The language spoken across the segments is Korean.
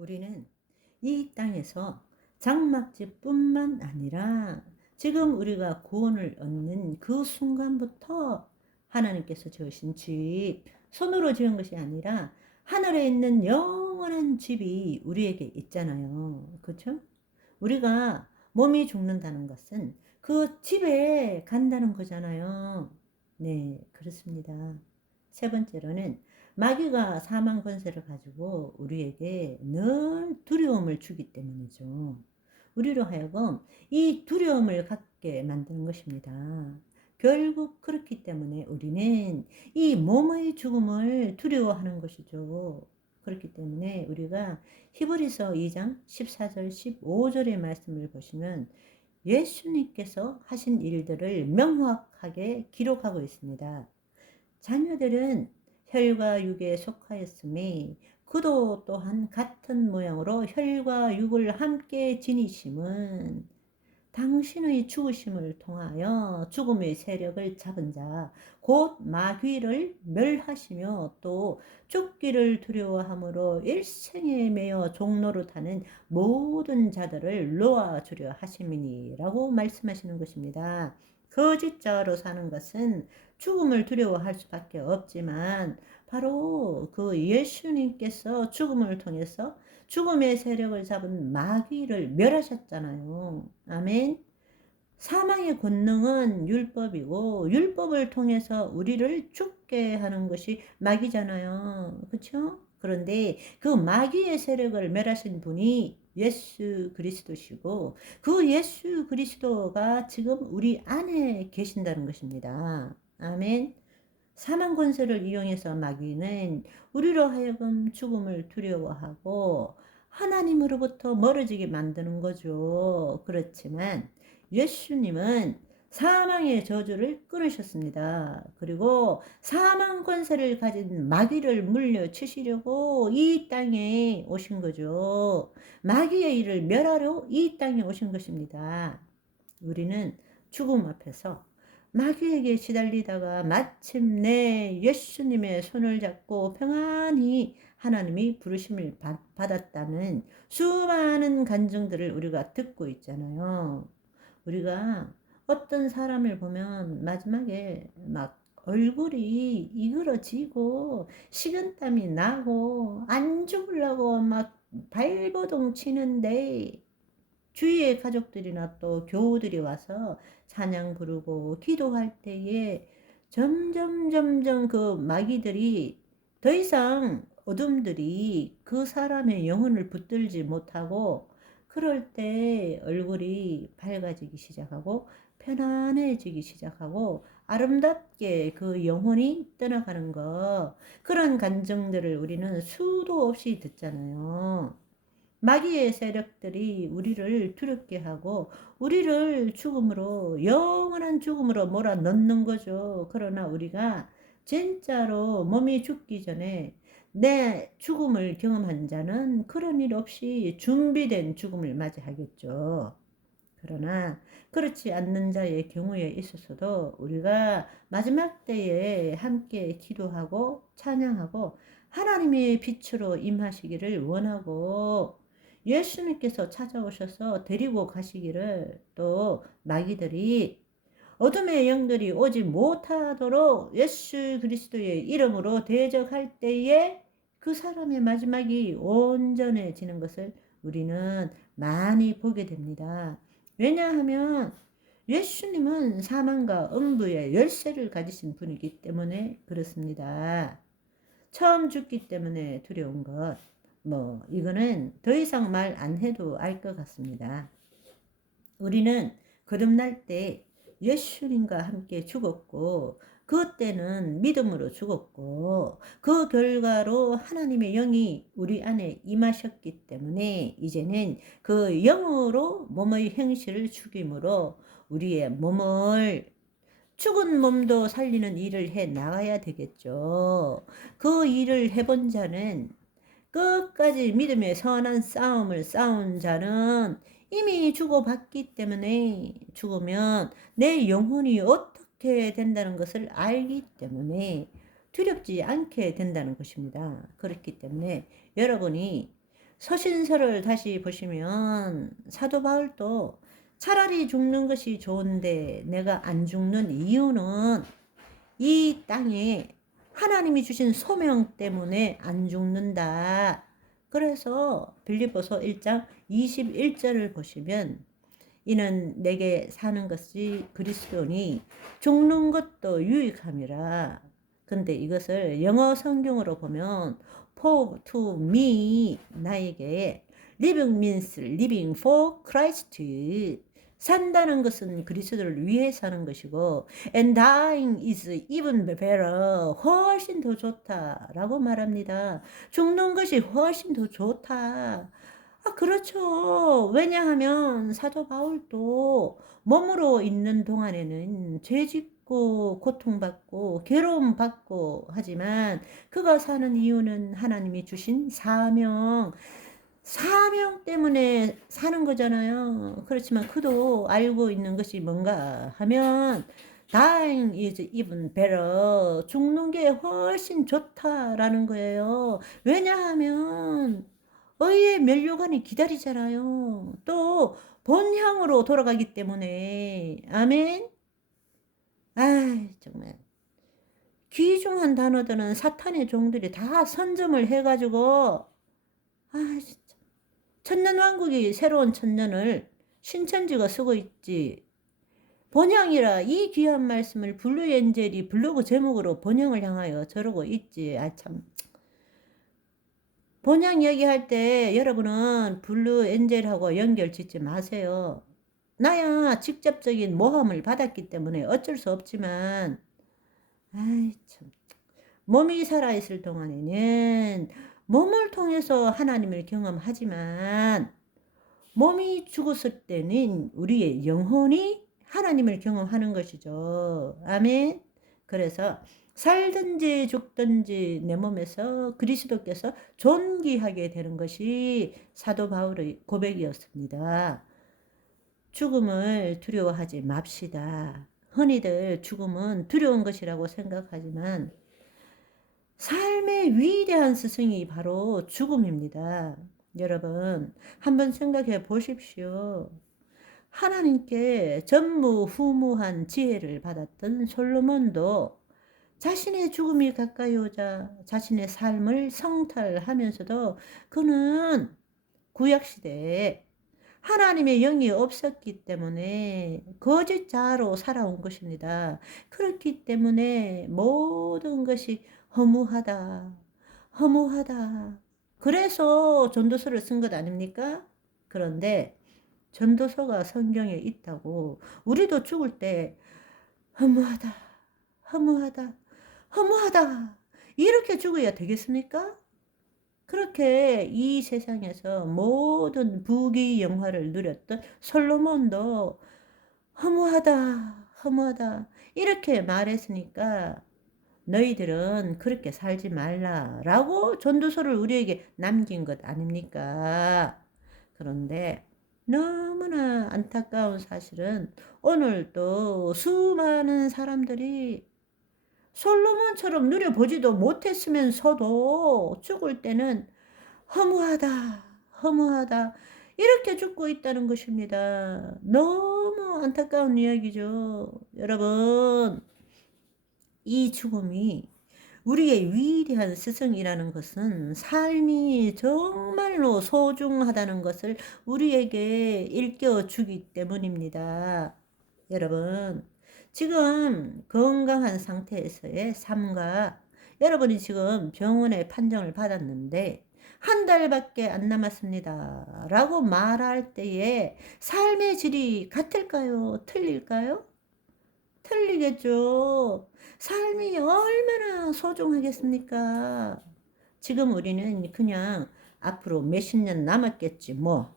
우리는 이 땅에서 장막집뿐만 아니라 지금 우리가 구원을 얻는 그 순간부터 하나님께서 지으신 집, 손으로 지은 것이 아니라 하늘에 있는 영원한 집이 우리에게 있잖아요. 그렇죠? 우리가 몸이 죽는다는 것은 그 집에 간다는 거잖아요. 네, 그렇습니다. 세 번째로는 마귀가 사망 권세를 가지고 우리에게 늘 두려움을 주기 때문이죠. 우리로 하여금 이 두려움을 갖게 만드는 것입니다. 결국 그렇기 때문에 우리는 이 몸의 죽음을 두려워하는 것이죠. 그렇기 때문에 우리가 히브리서 2장 14절 15절의 말씀을 보시면 예수님께서 하신 일들을 명확하게 기록하고 있습니다. 자녀들은 혈과 육에 속하였으니 그도 또한 같은 모양으로 혈과 육을 함께 지니심은 당신의 죽으심을 통하여 죽음의 세력을 잡은 자, 곧 마귀를 멸하시며 또 죽기를 두려워함으로 일생에 매여 종노릇하는 모든 자들을 놓아주려 하심이니라고 말씀하시는 것입니다. 거짓자로 사는 것은 죽음을 두려워할 수밖에 없지만 바로 그 예수님께서 죽음을 통해서 죽음의 세력을 잡은 마귀를 멸하셨잖아요. 아멘. 사망의 권능은 율법이고 율법을 통해서 우리를 죽게 하는 것이 마귀잖아요. 그렇죠? 그런데 그 마귀의 세력을 멸하신 분이 예수 그리스도시고 그 예수 그리스도가 지금 우리 안에 계신다는 것입니다. 아멘. 사망 권세를 이용해서 마귀는 우리로 하여금 죽음을 두려워하고 하나님으로부터 멀어지게 만드는 거죠. 그렇지만 예수님은 사망의 저주를 끊으셨습니다. 그리고 사망 권세를 가진 마귀를 물려치시려고 이 땅에 오신 거죠. 마귀의 일을 멸하러 이 땅에 오신 것입니다. 우리는 죽음 앞에서 마귀에게 시달리다가 마침내 예수님의 손을 잡고 평안히 하나님이 부르심을 받았다는 수많은 간증들을 우리가 듣고 있잖아요. 우리가 어떤 사람을 보면 마지막에 막 얼굴이 이그러지고 식은땀이 나고 안 죽으려고 막 발버둥 치는데 주위의 가족들이나 또 교우들이 와서 찬양 부르고 기도할 때에 점점 그 마귀들이 더 이상 어둠들이 그 사람의 영혼을 붙들지 못하고 그럴 때 얼굴이 밝아지기 시작하고 편안해지기 시작하고 아름답게 그 영혼이 떠나가는 거, 그런 간증들을 우리는 수도 없이 듣잖아요. 마귀의 세력들이 우리를 두렵게 하고 우리를 죽음으로, 영원한 죽음으로 몰아넣는 거죠. 그러나 우리가 진짜로 몸이 죽기 전에 내 죽음을 경험한 자는 그런 일 없이 준비된 죽음을 맞이하겠죠. 그러나 그렇지 않는 자의 경우에 있어서도 우리가 마지막 때에 함께 기도하고 찬양하고 하나님의 빛으로 임하시기를 원하고 예수님께서 찾아오셔서 데리고 가시기를, 또 마귀들이 어둠의 영들이 오지 못하도록 예수 그리스도의 이름으로 대적할 때에 그 사람의 마지막이 온전해지는 것을 우리는 많이 보게 됩니다. 왜냐하면 예수님은 사망과 음부의 열쇠를 가지신 분이기 때문에 그렇습니다. 처음 죽기 때문에 두려운 것, 이거는 더 이상 말 안 해도 알 것 같습니다. 우리는 거듭날 때 예수님과 함께 죽었고, 그때는 믿음으로 죽었고, 그 결과로 하나님의 영이 우리 안에 임하셨기 때문에 이제는 그 영으로 몸의 행실을 죽임으로 우리의 몸을, 죽은 몸도 살리는 일을 해 나가야 되겠죠. 그 일을 해본 자는, 끝까지 믿음의 선한 싸움을 싸운 자는 이미 주고받기 때문에 죽으면 내 영혼이 어떻게 된다는 것을 알기 때문에 두렵지 않게 된다는 것입니다. 그렇기 때문에 여러분이 서신서를 다시 보시면 사도 바울도 차라리 죽는 것이 좋은데 내가 안 죽는 이유는 이 땅에 하나님이 주신 소명 때문에 안 죽는다. 그래서 빌립보서 1장 21절을 보시면 이는 내게 사는 것이 그리스도니 죽는 것도 유익함이라. 근데 이것을 영어 성경으로 보면 for to me 나에게 living means living for Christ. 산다는 것은 그리스도를 위해 사는 것이고 and dying is even better. 훨씬 더 좋다라고 말합니다. 죽는 것이 훨씬 더 좋다. 그렇죠. 왜냐하면 사도 바울도 몸으로 있는 동안에는 죄 짓고 고통받고 괴로움 받고 하지만 그가 사는 이유는 하나님이 주신 사명 때문에 사는 거잖아요. 그렇지만 그도 알고 있는 것이 뭔가 하면 dying is even better. 죽는 게 훨씬 좋다라는 거예요. 왜냐하면 의의 면류관이 기다리잖아요. 또 본향으로 돌아가기 때문에. 아멘. 정말 귀중한 단어들은 사탄의 종들이 다 선점을 해가지고 진짜 천년왕국이 새로운 천년을 신천지가 쓰고 있지. 본향이라 이 귀한 말씀을 블루 엔젤이 블로그 제목으로 본향을 향하여 저러고 있지. 참. 본향 얘기할 때 여러분은 블루 엔젤하고 연결 짓지 마세요. 나야 직접적인 모함을 받았기 때문에 어쩔 수 없지만 참. 몸이 살아있을 동안에는 몸을 통해서 하나님을 경험하지만 몸이 죽었을 때는 우리의 영혼이 하나님을 경험하는 것이죠. 아멘. 그래서 살든지 죽든지 내 몸에서 그리스도께서 존귀하게 되는 것이 사도 바울의 고백이었습니다. 죽음을 두려워하지 맙시다. 흔히들 죽음은 두려운 것이라고 생각하지만 삶의 위대한 스승이 바로 죽음입니다. 여러분, 한번 생각해 보십시오. 하나님께 전무후무한 지혜를 받았던 솔로몬도 자신의 죽음이 가까이 오자 자신의 삶을 성탈하면서도 그는 구약시대에 하나님의 영이 없었기 때문에 거짓 자아로 살아온 것입니다. 그렇기 때문에 모든 것이 허무하다. 그래서 전도서를 쓴 것 아닙니까? 그런데 전도서가 성경에 있다고 우리도 죽을 때 허무하다. 이렇게 죽어야 되겠습니까? 그렇게 이 세상에서 모든 부귀 영화를 누렸던 솔로몬도 허무하다 이렇게 말했으니까 너희들은 그렇게 살지 말라라고 전도서를 우리에게 남긴 것 아닙니까? 그런데 너무나 안타까운 사실은 오늘도 수많은 사람들이 솔로몬처럼 누려보지도 못했으면서도 죽을 때는 허무하다 이렇게 죽고 있다는 것입니다. 너무 안타까운 이야기죠. 여러분, 이 죽음이 우리의 위대한 스승이라는 것은 삶이 정말로 소중하다는 것을 우리에게 일깨워주기 때문입니다. 여러분, 지금 건강한 상태에서의 삶과 여러분이 지금 병원에 판정을 받았는데 한 달밖에 안 남았습니다 라고 말할 때에 삶의 질이 같을까요? 틀릴까요? 틀리겠죠. 삶이 얼마나 소중하겠습니까? 지금 우리는 그냥 앞으로 몇십 년 남았겠지 뭐.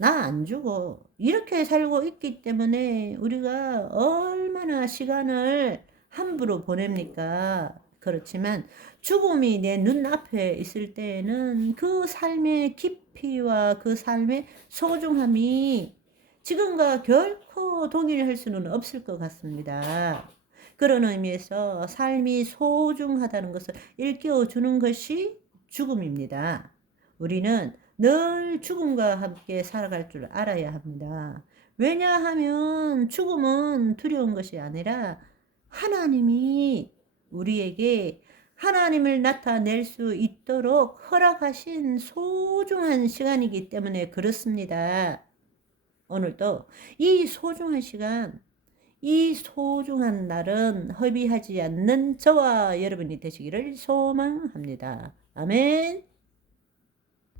나 안 죽어. 이렇게 살고 있기 때문에 우리가 얼마나 시간을 함부로 보냅니까? 그렇지만 죽음이 내 눈앞에 있을 때에는 그 삶의 깊이와 그 삶의 소중함이 지금과 결코 동일할 수는 없을 것 같습니다. 그런 의미에서 삶이 소중하다는 것을 일깨워주는 것이 죽음입니다. 우리는 늘 죽음과 함께 살아갈 줄 알아야 합니다. 왜냐하면 죽음은 두려운 것이 아니라 하나님이 우리에게 하나님을 나타낼 수 있도록 허락하신 소중한 시간이기 때문에 그렇습니다. 오늘도 이 소중한 시간, 이 소중한 날은 허비하지 않는 저와 여러분이 되시기를 소망합니다. 아멘.